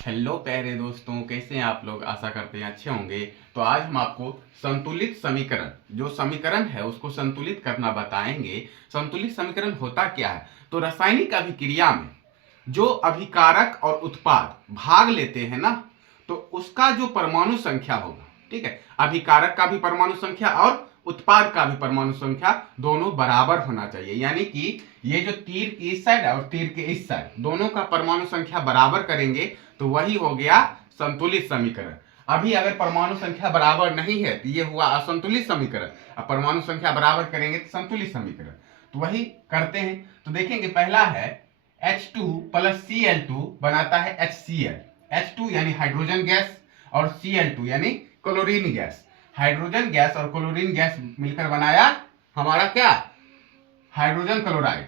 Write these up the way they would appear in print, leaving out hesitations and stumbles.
Hello प्यारे दोस्तों, कैसे हैं आप लोग। आशा करते हैं अच्छे होंगे। तो आज हम आपको संतुलित समीकरण, जो समीकरण है उसको संतुलित करना बताएंगे। संतुलित समीकरण होता क्या है, तो रासायनिक अभिक्रिया में जो अभिकारक और उत्पाद भाग लेते हैं ना, तो उसका जो परमाणु संख्या होगा, ठीक है, अभिकारक का भी परमाणु संख्या और उत्पाद का भी परमाणु संख्या दोनों बराबर होना चाहिए। यानी कि ये जो तीर की इस साइड और तीर के इस साइड दोनों का परमाणु संख्या बराबर करेंगे तो वही हो गया संतुलित समीकरण। अभी अगर परमाणु संख्या बराबर नहीं है तो ये हुआ असंतुलित समीकरण। अब परमाणु संख्या बराबर करेंगे तो संतुलित समीकरण। तो वही करते हैं। तो देखेंगे, पहला है H2 प्लस Cl2 बनाता है HCl। H2 यानी हाइड्रोजन गैस और Cl2 यानी क्लोरीन गैस। हाइड्रोजन गैस और क्लोरीन गैस मिलकर बनाया हमारा क्या, हाइड्रोजन क्लोराइड।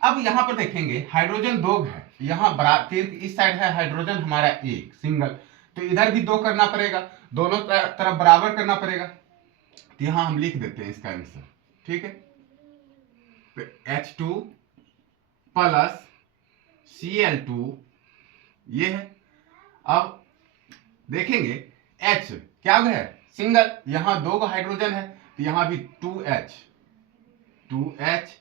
अब यहां पर देखेंगे हाइड्रोजन दो है, यहाँ तीर इस साइड है हाइड्रोजन हमारा एक सिंगल, तो इधर भी दो करना पड़ेगा, दोनों तरफ बराबर करना पड़ेगा। तो यहां हम लिख देते हैं इसका आंसर, ठीक है। तो H2 प्लस Cl2 ये है। अब देखेंगे H क्या है, सिंगल, यहां दो हाइड्रोजन है तो यहां भी 2H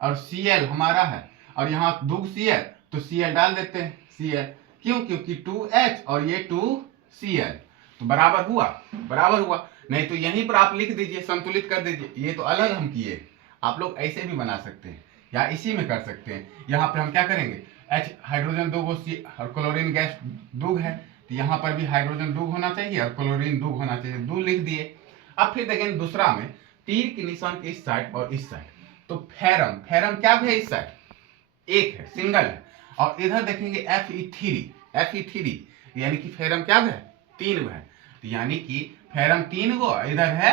और Cl हमारा है और यहाँ दो Cl तो Cl डाल देते हैं Cl। क्यों, क्योंकि 2H और ये 2Cl, तो बराबर हुआ, बराबर हुआ। नहीं तो यहीं पर आप लिख दीजिए, संतुलित कर दीजिए। ये तो अलग हम किए, आप लोग ऐसे भी बना सकते हैं या इसी में कर सकते हैं। यहाँ पे हम क्या करेंगे, H हाइड्रोजन दो C और क्लोरीन गैस दो है, तो यहाँ पर भी हाइड्रोजन दो होना चाहिए और क्लोरीन दो होना चाहिए, दो लिख दिए। अब फिर देखेंगे दूसरा में तीर के निशान के इस साइड और इस साइड, तो फेरम, फेरम क्या है, इस साइड एक है, सिंगल है। और इधर देखेंगे Fe3 यानी कि फेरम क्या है, तीन है। तो यानी कि फेरम तीन गो, इधर है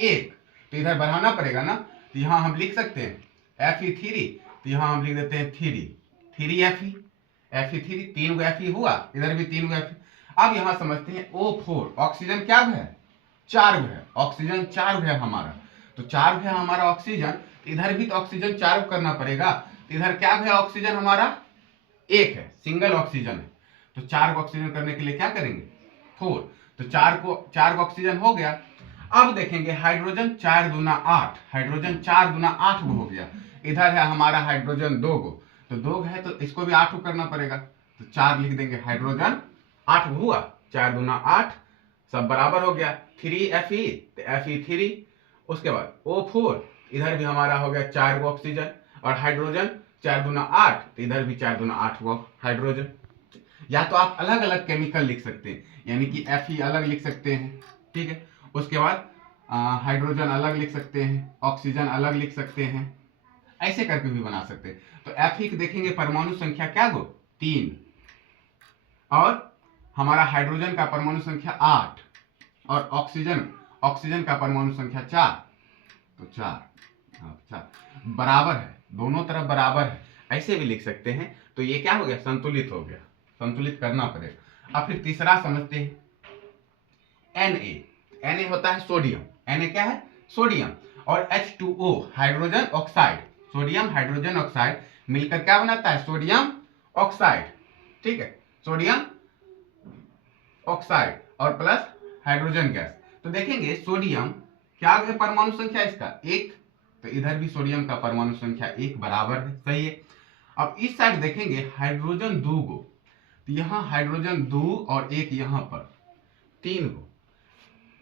एक, तो इधर बढ़ाना पड़ेगा ना। तो यहाँ हम लिख सकते हैं Fe3, तो यहाँ हम लिख देते हैं थ्री Fe3 तीन गो Fe हुआ, इधर भी तीन गो Fe। अब यहाँ समझते हैं O4 ऑक्सीजन क्या है, चार है, ऑक्सीजन चार है हमारा, तो चार है हमारा ऑक्सीजन। इधर भी तो ऑक्सीजन चार करना पड़ेगा, तो इधर क्या है, ऑक्सीजन हमारा एक है, सिंगल ऑक्सीजन है। तो चार ऑक्सीजन करने के लिए क्या करेंगे, 4, तो चार ऑक्सीजन हो गया। अब देखेंगे हाइड्रोजन चार दूना आठ, हाइड्रोजन चार दूना आठ हो गया। इधर है हमारा हाइड्रोजन दो गो, तो दो है तो इसको भी आठ करना पड़ेगा, तो चार लिख देंगे, हाइड्रोजन आठ हुआ, चार दूना आठ, सब बराबर हो गया। 3Fe तो Fe3, उसके बाद O4, इधर भी हमारा हो गया चार गो ऑक्सीजन और हाइड्रोजन चार दूना आठ, तो इधर भी चार दूना आठ गो हाइड्रोजन। या तो आप अलग अलग केमिकल लिख सकते हैं, यानी कि Fe अलग लिख सकते हैं, ठीक है। उसके बाद हाइड्रोजन अलग लिख सकते हैं, ऑक्सीजन अलग लिख सकते हैं, ऐसे करके भी बना सकते हैं। तो Fe देखेंगे परमाणु संख्या क्या गो, 3, और हमारा हाइड्रोजन का परमाणु संख्या 8 और ऑक्सीजन का परमाणु संख्या 4, तो 4 बराबर है, दोनों तरफ बराबर है, ऐसे भी लिख सकते हैं। तो ये क्या हो गया, संतुलित हो गया, संतुलित करना पड़ेगा। अब फिर तीसरा समझते हैं Na होता है सोडियम, Na क्या है, सोडियम, और H2O hydrogen oxide, sodium hydrogen oxide मिलकर क्या बनाता है, सोडियम ऑक्साइड, ठीक है, सोडियम ऑक्साइड और प्लस हाइड्रोजन गैस। तो देखेंगे सोडियम क्या है, परमाणु संख्या इसका एक, तो इधर भी सोडियम का परमाणु संख्या एक बराबर है, सही है। अब इस साइड देखेंगे हाइड्रोजन दो गो, तो यहाँ हाइड्रोजन दो और एक यहाँ पर तीन गो,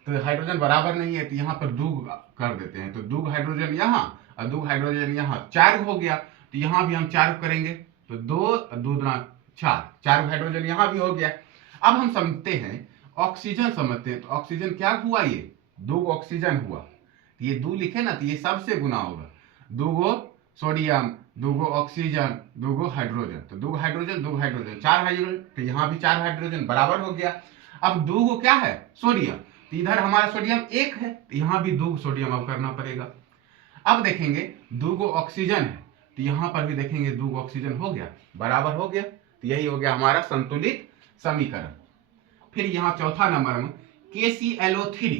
तो हाइड्रोजन बराबर नहीं है, तो यहाँ पर दो कर देते हैं, तो दो हाइड्रोजन यहाँ और दो हाइड्रोजन यहाँ, चार हो गया, तो यहाँ भी हम चार करेंगे, तो दो दूना चार हाइड्रोजन यहाँ भी हो गया। अब हम समझते हैं ऑक्सीजन, समझते हैं, तो ऑक्सीजन क्या हुआ, ये दो ऑक्सीजन हुआ, तो ये दो लिखे ना, तो ये सबसे गुना होगा, दो गो सोडियम, दो गो ऑक्सीजन, दो गो हाइड्रोजन, तो दो हाइड्रोजन चार हाइड्रोजन, तो यहाँ भी चार हाइड्रोजन बराबर हो गया। अब दो गो क्या है, सोडियम, तो इधर हमारा सोडियम एक है, तो यहाँ भी दो सोडियम अब करना पड़ेगा। अब देखेंगे दो गो ऑक्सीजन है, तो यहाँ पर भी देखेंगे दो ऑक्सीजन हो गया, बराबर हो गया, तो यही हो गया हमारा संतुलित समीकरण। फिर यहाँ चौथा नंबर में KClO3,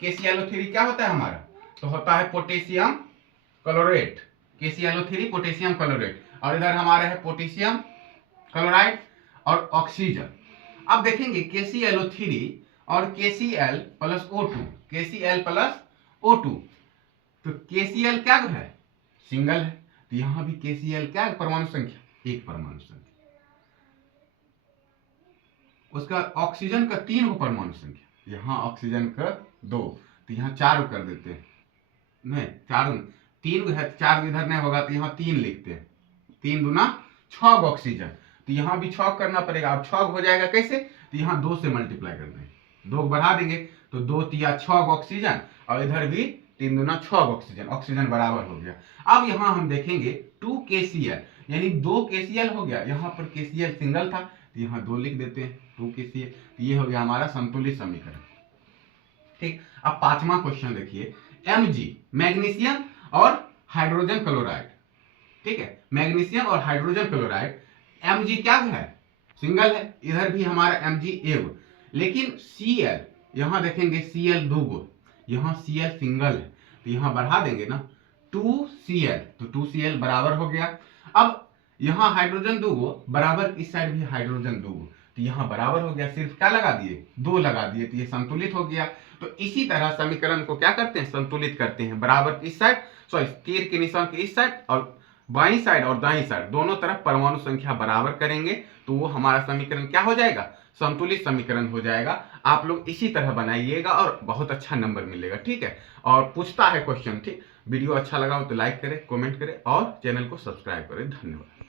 KClO3 क्या होता है हमारा, तो होता है potassium chlorate, KClO3 potassium chlorate, और इधर हमारा है पोटेशियम क्लोराइड, और ऑक्सीजन। अब देखेंगे KClO3 और KCl plus O2, KCl plus O2, तो KCl क्या है, सिंगल है, तो यहां भी KCl क्या है, परमाणु संख्या, एक परमाणु संख्या। उसका ऑक्सीजन का 3 को परमाणु संख्या, यहाँ ऑक्सीजन का 2, तो यहाँ 4 कर देते हैं, नहीं 4 3 है, 4 इधर नहीं होगा तो यहाँ 3 लिखते हैं, 3 दूना 6 ऑक्सीजन, तो यहाँ भी 6 करना पड़ेगा। अब 6 हो जाएगा कैसे, तो यहाँ 2 से मल्टीप्लाई कर देंगे, 2 बढ़ा देंगे तो 2 तिया 6 ऑक्सीजन, और इधर भी 3 दूना 6 ऑक्सीजन, ऑक्सीजन बराबर हो गया। अब यहाँ हम देखेंगे 2 KCl, यानी 2 KCl हो गया, यहाँ पर KCl सिंगल था तो यहाँ 2 लिख देते हैं, 2 KCl, तो ये हो गया हमारा संतुलित समीकरण। ठीक, अब पांचवा क्वेश्चन देखिए, Mg मैग्नीशियम और हाइड्रोजन क्लोराइड, ठीक है, मैग्नीशियम और हाइड्रोजन क्लोराइड, Mg क्या है, सिंगल है, इधर भी हमारा Mg एक, लेकिन Cl यहां देखेंगे Cl 2 गो, यहाँ Cl सिंगल है, तो यहाँ बढ़ा देंगे ना 2Cl, तो 2Cl बराबर हो गया। अब यहाँ हाइड्रोजन 2 गो बराबर, इस साइड भी हाइड्रोजन 2 गो, तो यहाँ बराबर हो गया, सिर्फ क्या लगा दिए, 2 लगा दिए, तो ये संतुलित हो गया। तो इसी तरह समीकरण को क्या करते हैं, संतुलित करते हैं, बराबर इस साइड, सॉरी तीर के निशान के इस साइड, और बाईं साइड और दाईं साइड दोनों तरफ परमाणु संख्या बराबर करेंगे, तो वो हमारा समीकरण क्या हो जाएगा, संतुलित समीकरण हो जाएगा। आप लोग इसी तरह बनाइएगा और बहुत अच्छा नंबर मिलेगा, ठीक है। और पूछता है क्वेश्चन, ठीक, वीडियो अच्छा लगा हो तो लाइक करें, कमेंट करें और चैनल को सब्सक्राइब करें। धन्यवाद।